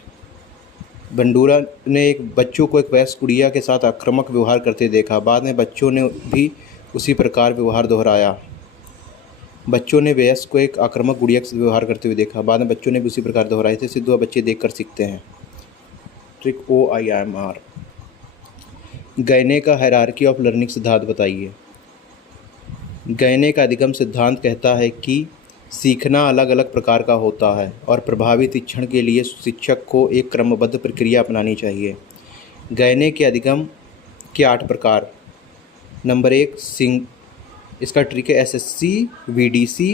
बंडूरा ने बच्चों को एक वयस्क गुड़िया के साथ आक्रामक व्यवहार करते देखा। बाद में बच्चों ने भी उसी प्रकार व्यवहार दोहराया। बच्चों ने वयस्क को एक आक्रामक गुड़िया के साथ व्यवहार करते हुए देखा, बाद में बच्चों ने भी उसी प्रकार दोहराया। इसे सिद्धू बच्चे देखकर सीखते हैं। Trick OIMR। गैने का हायरार्की ऑफ लर्निंग सिद्धांत बताइए। गैने का अधिगम सिद्धांत कहता है कि सीखना अलग अलग प्रकार का होता है और प्रभावी शिक्षण के लिए शिक्षक को एक क्रमबद्ध प्रक्रिया अपनानी चाहिए। गैने के अधिगम के 8 प्रकार। नंबर 1 इसका ट्रिक है SSC, VDC,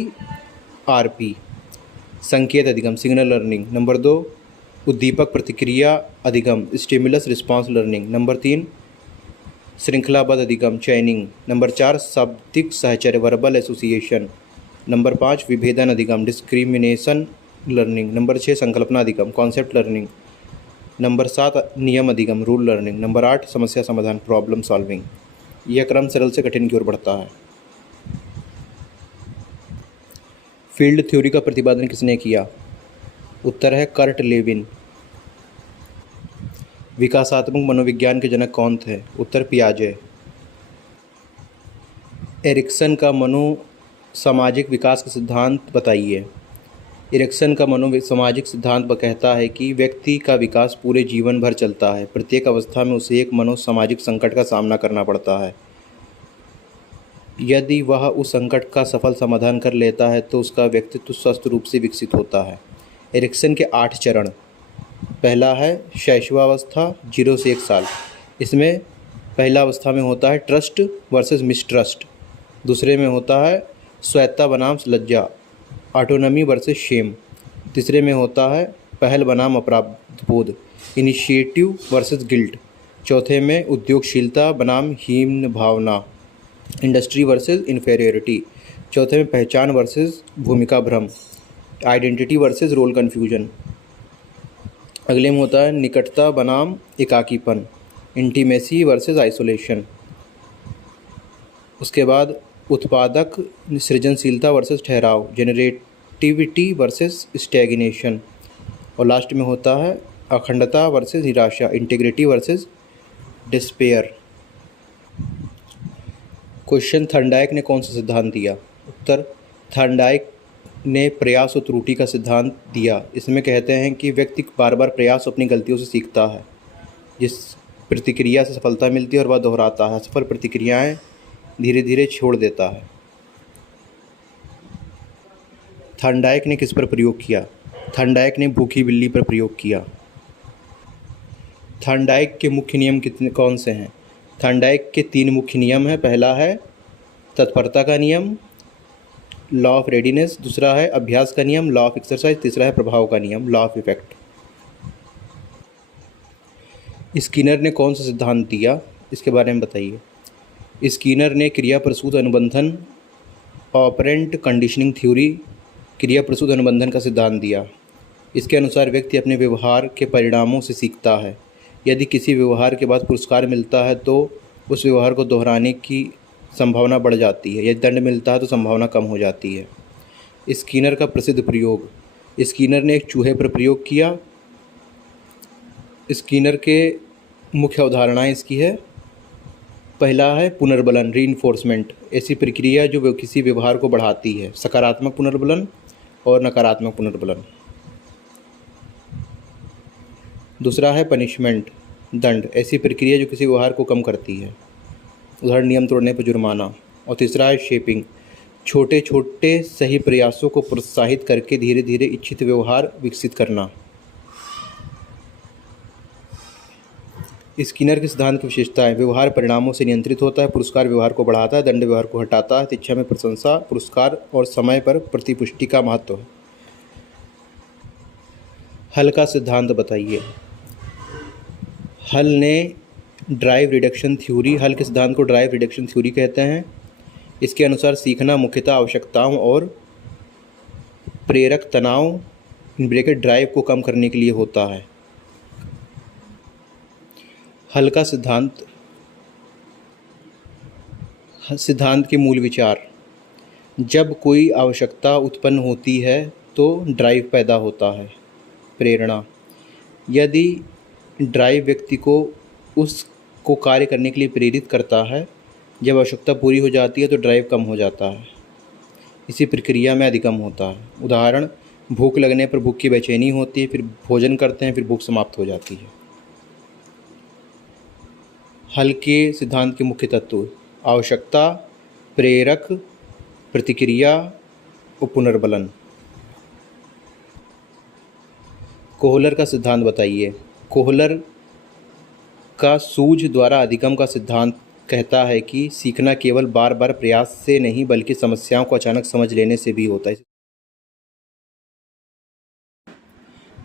RP। संकेत अधिगम, सिग्नल लर्निंग। नंबर 2 उद्दीपक प्रतिक्रिया अधिगम, स्टिमुलस रिस्पॉन्स लर्निंग। नंबर 3 श्रृंखलाबद्ध अधिगम, चैनिंग। नंबर 4 शाब्दिक सहचर्य, वर्बल एसोसिएशन। नंबर 5 विभेदन अधिगम, डिस्क्रिमिनेशन लर्निंग। नंबर 6 संकल्पना अधिगम, कॉन्सेप्ट लर्निंग। नंबर 7 नियम अधिगम, रूल लर्निंग। नंबर 8 समस्या समाधान, प्रॉब्लम सॉल्विंग। यह क्रम सरल से कठिन की ओर बढ़ता है। फील्ड थ्योरी का प्रतिपादन किसने किया? उत्तर है कर्ट लेविन। विकासात्मक मनोविज्ञान के जनक कौन थे? उत्तर पियाजे। एरिक्सन का मनोसामाजिक विकास का सिद्धांत बताइए। एरिक्सन का मनोसामाजिक सिद्धांत कहता है कि व्यक्ति का विकास पूरे जीवन भर चलता है। प्रत्येक अवस्था में उसे एक मनोसामाजिक संकट का सामना करना पड़ता है। यदि वह उस संकट का सफल समाधान कर लेता है तो उसका व्यक्तित्व स्वस्थ रूप से विकसित होता है। एरिक्सन के 8 चरण। पहला है शैशवावस्था 0 से 1 साल। इसमें पहला अवस्था में होता है ट्रस्ट वर्सेस मिसट्रस्ट। दूसरे में होता है स्वायत्तता बनाम लज्जा, ऑटोनॉमी वर्सेस शेम। तीसरे में होता है पहल बनाम अपराधबोध, इनिशिएटिव वर्सेस गिल्ट। चौथे में उद्योगशीलता बनाम हीन भावना, इंडस्ट्री वर्सेस इन्फेरियोरिटी। चौथे में पहचान वर्सेस भूमिका भ्रम, आइडेंटिटी वर्सेस रोल कन्फ्यूजन। अगले में होता है निकटता बनाम एकाकीपन, इंटीमेसी वर्सेस आइसोलेशन। उसके बाद उत्पादक सृजनशीलता वर्सेस ठहराव, जेनरेटिविटी वर्सेस स्टैग्नेशन। और लास्ट में होता है अखंडता वर्सेस निराशा, integrity versus despair. Question, Thorndike ने कौन सा सिद्धांत दिया? उत्तर, थॉर्नडाइक ने प्रयास और त्रुटि का सिद्धांत दिया। इसमें कहते हैं कि व्यक्ति बार बार प्रयास अपनी गलतियों से सीखता है। जिस प्रतिक्रिया से सफलता मिलती है और वह दोहराता है। असफल प्रतिक्रियाएं धीरे धीरे छोड़ देता है। थॉर्नडाइक ने किस पर प्रयोग किया? थॉर्नडाइक ने भूखी बिल्ली पर प्रयोग किया। थॉर्नडाइक के मुख्य नियम कौन से हैं? थॉर्नडाइक के 3 मुख्य नियम हैं। पहला है तत्परता का नियम, लॉ ऑफ रेडीनेस। दूसरा है अभ्यास का नियम, लॉ ऑफ एक्सरसाइज। तीसरा है प्रभाव का नियम, लॉ ऑफ इफेक्ट। स्किनर ने कौन सा सिद्धांत दिया? इसके बारे में बताइए। स्किनर ने क्रिया प्रसूत अनुबंधन, ऑपरेंट कंडीशनिंग थ्योरी, क्रिया प्रसूत अनुबंधन का सिद्धांत दिया। इसके अनुसार व्यक्ति अपने व्यवहार के परिणामों से सीखता है। यदि किसी व्यवहार के बाद पुरस्कार मिलता है तो उस व्यवहार को दोहराने की संभावना बढ़ जाती है। यदि दंड मिलता है तो संभावना कम हो जाती है। स्किनर का प्रसिद्ध प्रयोग। स्किनर ने एक चूहे पर प्रयोग किया। स्किनर के मुख्य अवधारणाएं इसकी है। पहला है पुनर्बलन, रीइंफोर्समेंट। ऐसी प्रक्रिया जो किसी व्यवहार को बढ़ाती है, सकारात्मक पुनर्बलन और नकारात्मक पुनर्बलन। दूसरा है पनिशमेंट, दंड। ऐसी प्रक्रिया जो किसी व्यवहार को कम करती है, उदाहरण नियम तोड़ने पर जुर्माना। और तीसरा है शेपिंग, छोटे छोटे सही प्रयासों को प्रोत्साहित करके धीरे धीरे इच्छित व्यवहार विकसित करना। स्किनर के सिद्धांत की विशेषताएं। व्यवहार परिणामों से नियंत्रित होता है, पुरस्कार व्यवहार को बढ़ाता है, दंड व्यवहार को हटाता है, शिक्षा में प्रशंसा, पुरस्कार और समय पर प्रतिपुष्टि का महत्व है। हल का सिद्धांत बताइए। हल ने ड्राइव रिडक्शन थ्योरी, हल के सिद्धांत को ड्राइव रिडक्शन थ्योरी कहते हैं। इसके अनुसार सीखना मुख्यतः आवश्यकताओं और प्रेरक तनाव ड्राइव को कम करने के लिए होता है। हल का सिद्धांत के मूल विचार। जब कोई आवश्यकता उत्पन्न होती है तो ड्राइव पैदा होता है, प्रेरणा। यदि ड्राइव व्यक्ति को उसको कार्य करने के लिए प्रेरित करता है, जब आवश्यकता पूरी हो जाती है तो ड्राइव कम हो जाता है, इसी प्रक्रिया में अधिगम होता है। उदाहरण, भूख लगने पर भूख की बेचैनी होती है, फिर भोजन करते हैं, फिर भूख समाप्त हो जाती है। हल के सिद्धांत के मुख्य तत्व। आवश्यकता, प्रेरक, प्रतिक्रिया और पुनर्बलन। कोहलर का सिद्धांत बताइए। कोहलर का सूझ द्वारा अधिगम का सिद्धांत कहता है कि सीखना केवल बार बार प्रयास से नहीं बल्कि समस्याओं को अचानक समझ लेने से भी होता है।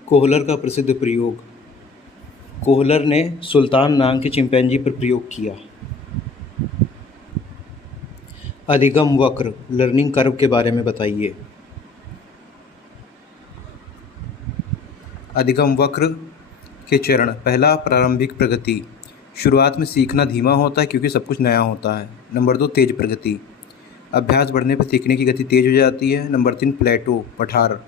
कोहलर का प्रसिद्ध प्रयोग। कोहलर ने सुल्तान नाम के चिंपैंजी पर प्रयोग किया। अधिगम वक्र, लर्निंग कर्व के बारे में बताइए। अधिगम वक्र के चरण। पहला, प्रारंभिक प्रगति। शुरुआत में सीखना धीमा होता है क्योंकि सब कुछ नया होता है। नंबर 2, तेज प्रगति। अभ्यास बढ़ने पर सीखने की गति तेज हो जाती है। नंबर 3 प्लेटो पठार,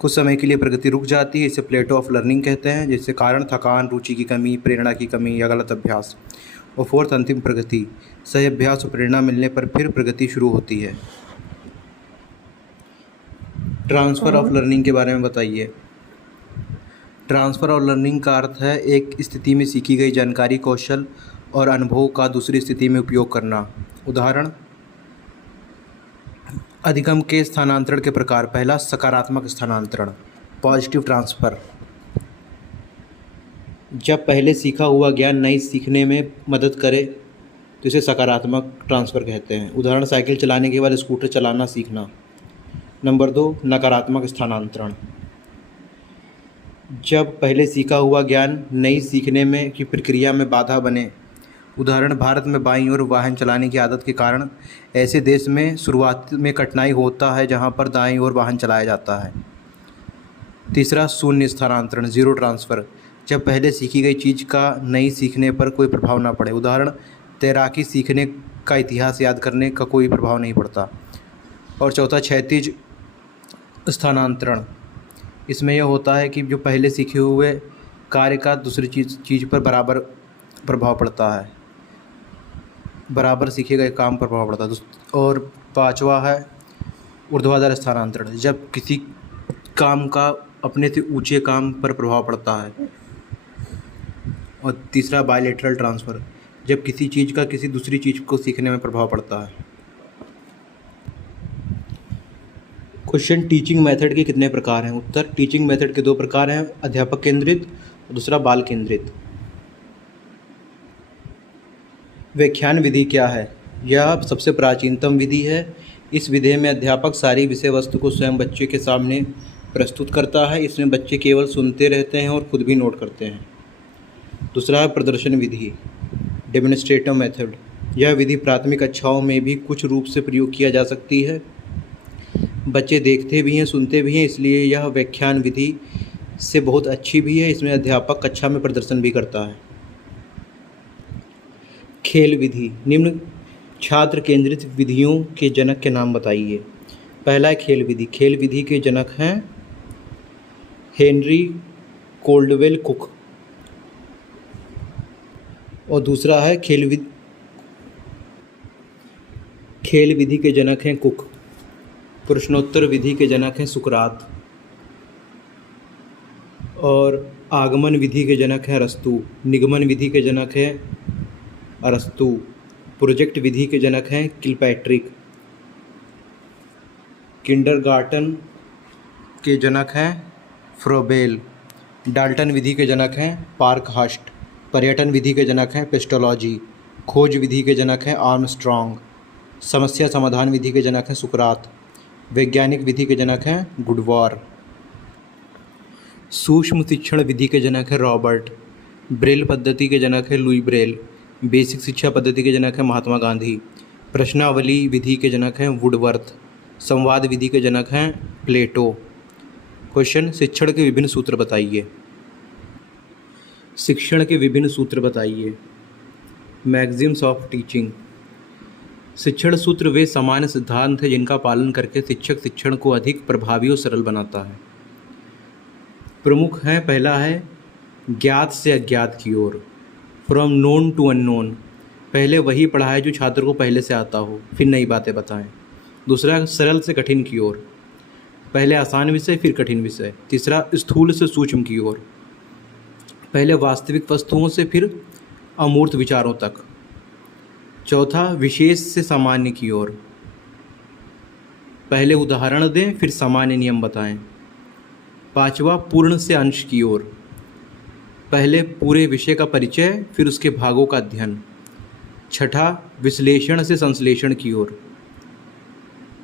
कुछ समय के लिए प्रगति रुक जाती है, इसे प्लेटो ऑफ लर्निंग कहते हैं, जिससे कारण थकान, रुचि की कमी, प्रेरणा की कमी या गलत अभ्यास। और 4 अंतिम प्रगति, सही अभ्यास और प्रेरणा मिलने पर फिर प्रगति शुरू होती है। ट्रांसफ़र ऑफ लर्निंग के बारे में बताइए। ट्रांसफ़र ऑफ लर्निंग का अर्थ है एक स्थिति में सीखी गई जानकारी, कौशल और अनुभव का दूसरी स्थिति में उपयोग करना। उदाहरण, अधिगम के स्थानांतरण के प्रकार। पहला, सकारात्मक स्थानांतरण, पॉजिटिव ट्रांसफ़र। जब पहले सीखा हुआ ज्ञान नई सीखने में मदद करे तो इसे सकारात्मक ट्रांसफ़र कहते हैं। उदाहरण, साइकिल चलाने के बाद स्कूटर चलाना सीखना। नंबर 2, नकारात्मक स्थानांतरण, जब पहले सीखा हुआ ज्ञान नई सीखने में की प्रक्रिया में बाधा बने। उदाहरण, भारत में बाईं ओर वाहन चलाने की आदत के कारण ऐसे देश में शुरुआत में कठिनाई होता है जहां पर दाईं ओर वाहन चलाया जाता है। तीसरा, शून्य स्थानांतरण, जीरो ट्रांसफ़र, जब पहले सीखी गई चीज़ का नई सीखने पर कोई प्रभाव ना पड़े। उदाहरण, तैराकी सीखने का इतिहास याद करने का कोई प्रभाव नहीं पड़ता। और चौथा, क्षैतिज स्थानांतरण, इसमें यह होता है कि जो पहले सीखे हुए कार्य का दूसरी चीज़ पर बराबर प्रभाव पड़ता है, बराबर सीखे गए काम पर प्रभाव पड़ता है। और पांचवा है ऊर्ध्वाधर स्थानांतरण, जब किसी काम का अपने से ऊंचे काम पर प्रभाव पड़ता है। और तीसरा, बायलैटरल ट्रांसफ़र, जब किसी चीज़ का किसी दूसरी चीज़ को सीखने में प्रभाव पड़ता है। क्वेश्चन, टीचिंग मेथड के कितने प्रकार हैं? उत्तर, टीचिंग मेथड के 2 प्रकार हैं, अध्यापक केंद्रित और दूसरा बाल केंद्रित। व्याख्यान विधि क्या है? यह सबसे प्राचीनतम विधि है। इस विधि में अध्यापक सारी विषय वस्तु को स्वयं बच्चे के सामने प्रस्तुत करता है। इसमें बच्चे केवल सुनते रहते हैं और खुद भी नोट करते हैं। दूसरा है प्रदर्शन विधि, डेमोन्स्ट्रेटिव मेथड। यह विधि प्राथमिक कक्षाओं में भी कुछ रूप से प्रयोग किया जा सकती है। बच्चे देखते भी हैं, सुनते भी हैं, इसलिए यह व्याख्यान विधि से बहुत अच्छी भी है। इसमें अध्यापक कक्षा में प्रदर्शन भी करता है। खेल विधि, निम्न छात्र केंद्रित विधियों के जनक के नाम बताइए। पहला है खेल विधि। खेल विधि के जनक हैं हेनरी कोल्डवेल कुक। और दूसरा है खेल विधि के जनक हैं कुक। प्रश्नोत्तर विधि के जनक हैं सुकरात। और आगमन विधि के जनक हैं अरस्तु। निगमन विधि के जनक हैं अरस्तु। प्रोजेक्ट विधि के जनक हैं किलपैट्रिक। किंडरगार्टन के जनक हैं फ्रोबेल। डाल्टन विधि के जनक हैं पार्कहर्स्ट। पर्यटन विधि के जनक हैं पेस्टोलॉजी। खोज विधि के जनक हैं आर्मस्ट्रॉन्ग। समस्या समाधान विधि के जनक हैं सुकरात। वैज्ञानिक विधि के जनक हैं गुडवार। सूक्ष्म शिक्षण विधि के जनक हैं रॉबर्ट। ब्रेल पद्धति के जनक हैं लुई ब्रेल। बेसिक शिक्षा पद्धति के जनक हैं महात्मा गांधी। प्रश्नावली विधि के जनक हैं वुडवर्थ। संवाद विधि के जनक हैं प्लेटो। क्वेश्चन, शिक्षण के विभिन्न सूत्र बताइए। शिक्षण के विभिन्न सूत्र बताइए। Maxim's of teaching. शिक्षण सूत्र वे सामान्य सिद्धांत हैं जिनका पालन करके शिक्षक शिक्षण को अधिक प्रभावी और सरल बनाता है। प्रमुख हैं, पहला है ज्ञात से अज्ञात की ओर, फ्रॉम नोन टू अननोन। पहले वही पढ़ाए जो छात्र को पहले से आता हो, फिर नई बातें बताएं। दूसरा, सरल से कठिन की ओर, पहले आसान विषय फिर कठिन विषय। तीसरा, स्थूल से सूक्ष्म की ओर, पहले वास्तविक वस्तुओं से फिर अमूर्त विचारों तक। चौथा, विशेष से सामान्य की ओर, पहले उदाहरण दें फिर सामान्य नियम बताएं। पांचवा, पूर्ण से अंश की ओर, पहले पूरे विषय का परिचय फिर उसके भागों का अध्ययन। छठा, विश्लेषण से संश्लेषण की ओर,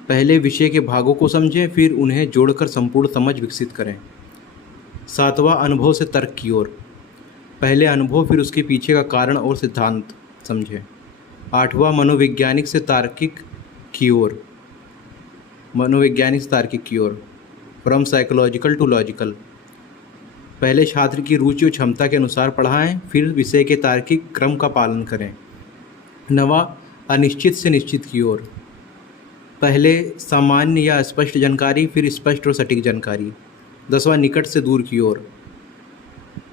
पहले विषय के भागों को समझें फिर उन्हें जोड़कर संपूर्ण समझ विकसित करें। सातवां, अनुभव से तर्क की ओर, पहले अनुभव फिर उसके पीछे का कारण और सिद्धांत समझें। आठवां, मनोवैज्ञानिक से तार्किक की ओर, मनोवैज्ञानिक से तार्किक की ओर, फ्रॉम साइकोलॉजिकल टू लॉजिकल, पहले छात्र की रुचि और क्षमता के अनुसार पढ़ाएं फिर विषय के तार्किक क्रम का पालन करें। नवा, अनिश्चित से निश्चित की ओर, पहले सामान्य या स्पष्ट जानकारी, फिर स्पष्ट और सटीक जानकारी। 10वां निकट से दूर की ओर,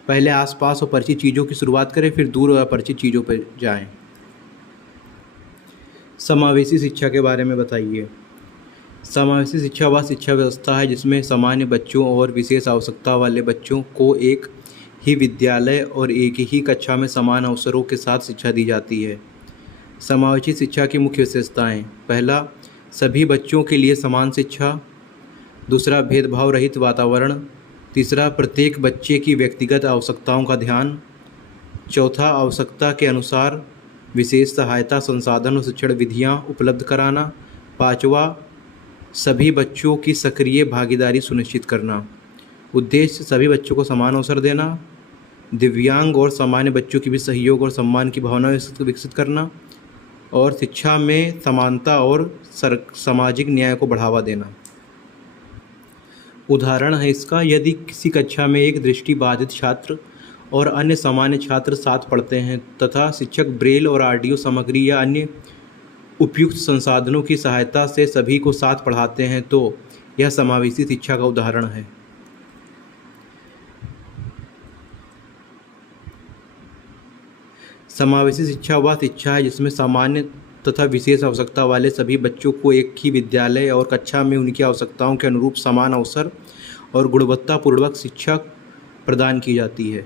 पहले आसपास और परिचित चीज़ों की शुरुआत करें, फिर दूर और अपरिचित चीज़ों पर जाएं। समावेशी शिक्षा के बारे में बताइए। समावेशी शिक्षा वह शिक्षा व्यवस्था है जिसमें सामान्य बच्चों और विशेष आवश्यकता वाले बच्चों को एक ही विद्यालय और एक ही कक्षा में समान अवसरों के साथ शिक्षा दी जाती है। समावेशी शिक्षा की मुख्य विशेषताएं: पहला, सभी बच्चों के लिए समान शिक्षा। दूसरा, भेदभाव रहित वातावरण। तीसरा, प्रत्येक बच्चे की व्यक्तिगत आवश्यकताओं का ध्यान। चौथा, आवश्यकता के अनुसार विशेष सहायता, संसाधन और शिक्षण विधियाँ उपलब्ध कराना। पाँचवा, सभी बच्चों की सक्रिय भागीदारी सुनिश्चित करना। उद्देश्य, सभी बच्चों को समान अवसर देना। दिव्यांग और सामान्य बच्चों के बीच सहयोग और सम्मान की भावना विकसित करना। और शिक्षा में समानता और सामाजिक न्याय को बढ़ावा देना। उदाहरण है इसका, यदि किसी कक्षा में एक दृष्टिबाधित छात्र और अन्य सामान्य छात्र साथ पढ़ते हैं तथा शिक्षक ब्रेल और ऑडियो सामग्री या अन्य उपयुक्त संसाधनों की सहायता से सभी को साथ पढ़ाते हैं तो यह समावेशी शिक्षा का उदाहरण है। समावेशी शिक्षा वह शिक्षा है जिसमें सामान्य तथा विशेष आवश्यकता वाले सभी बच्चों को एक ही विद्यालय और कक्षा में उनकी आवश्यकताओं के अनुरूप समान अवसर और गुणवत्तापूर्वक शिक्षा प्रदान की जाती है।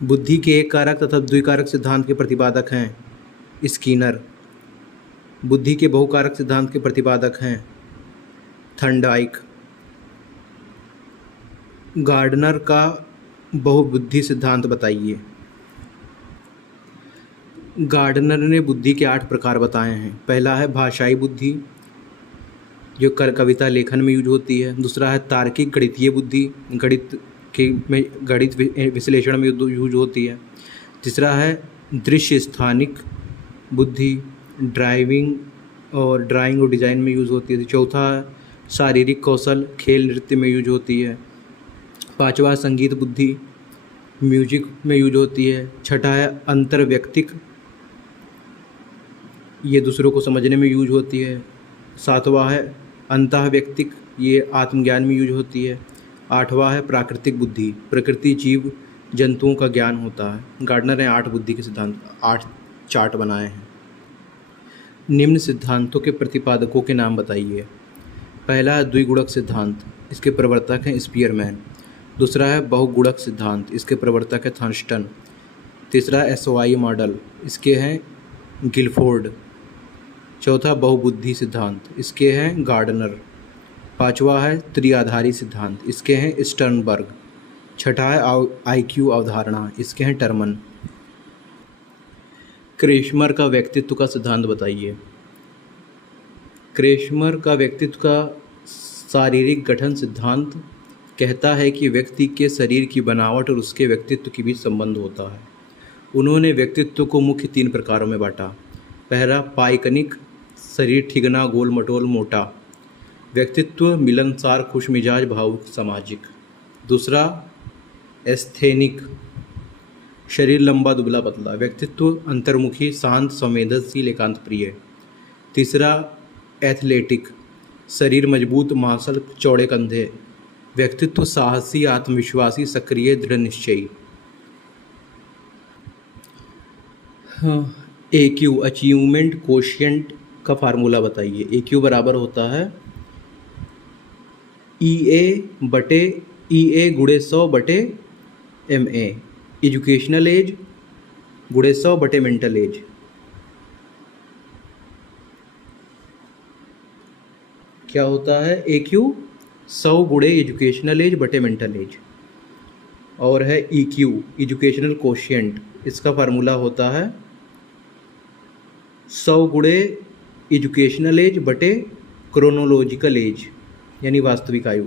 बुद्धि के एक कारक तथा द्विकारक सिद्धांत के प्रतिपादक हैं स्किनर। बुद्धि के बहुकारक सिद्धांत के प्रतिपादक हैं थर्नडाइक। गार्डनर का बहुबुद्धि सिद्धांत बताइए। गार्डनर ने बुद्धि के 8 प्रकार बताए हैं। पहला है भाषाई बुद्धि, जो कविता लेखन में यूज होती है। दूसरा है तार्किक गणितीय बुद्धि, गणित विश्लेषण में यूज होती है। तीसरा है दृश्य स्थानिक बुद्धि, ड्राइंग और डिज़ाइन में यूज होती है। चौथा है शारीरिक कौशल, खेल नृत्य में यूज होती है। पांचवा है संगीत बुद्धि, म्यूजिक में यूज होती है। छठा है अंतर्वैयक्तिक, ये दूसरों को समझने में यूज होती है। सातवां है अंतःवैयक्तिक, ये आत्मज्ञान में यूज होती है। आठवां है प्राकृतिक बुद्धि, प्रकृति जीव जंतुओं का ज्ञान होता है। गार्डनर ने 8 बुद्धि के सिद्धांत 8 चार्ट बनाए हैं। निम्न सिद्धांतों के प्रतिपादकों के नाम बताइए। पहला है द्विगुणक सिद्धांत, इसके प्रवर्तक हैं स्पीयरमैन। दूसरा है बहुगुणक सिद्धांत, इसके प्रवर्तक है थर्स्टन। तीसरा SOI मॉडल, इसके हैं गिलफोर्ड। चौथा बहुबुद्धि सिद्धांत, इसके हैं गार्डनर। पांचवा है त्रिआधारी सिद्धांत, इसके हैं स्टर्नबर्ग। छठा है IQ अवधारणा, इसके हैं टर्मन। क्रेशमर का व्यक्तित्व का सिद्धांत बताइए। क्रेशमर का व्यक्तित्व का शारीरिक गठन सिद्धांत कहता है कि व्यक्ति के शरीर की बनावट और उसके व्यक्तित्व के बीच संबंध होता है। उन्होंने व्यक्तित्व को मुख्य 3 प्रकारों में बांटा। पहला पाइकनिक, शरीर ठिगना, गोल मटोल, मोटा। व्यक्तित्व मिलनसार, खुशमिजाज, भावुक, सामाजिक। दूसरा एस्थेनिक, शरीर लंबा, दुबला, पतला। व्यक्तित्व अंतर्मुखी, शांत, संवेदनशील, एकांत प्रिय। तीसरा एथलेटिक, शरीर मजबूत, मांसल, चौड़े कंधे। व्यक्तित्व साहसी, आत्मविश्वासी, सक्रिय, दृढ़ निश्चयी। AQ अचीवमेंट कोशिएंट का फार्मूला बताइए। AQ बराबर होता है EA गुणे 100 बटे MA, एजुकेशनल एज गुणे 100 बटे मेंटल एज। क्या होता है AQ 100 गुणे एजुकेशनल एज बटे मेंटल एज। और है EQ एजुकेशनल कोशिएंट, इसका फार्मूला होता है 100 गुणे एजुकेशनल एज बटे क्रोनोलॉजिकल एज, यानी वास्तविक आयु।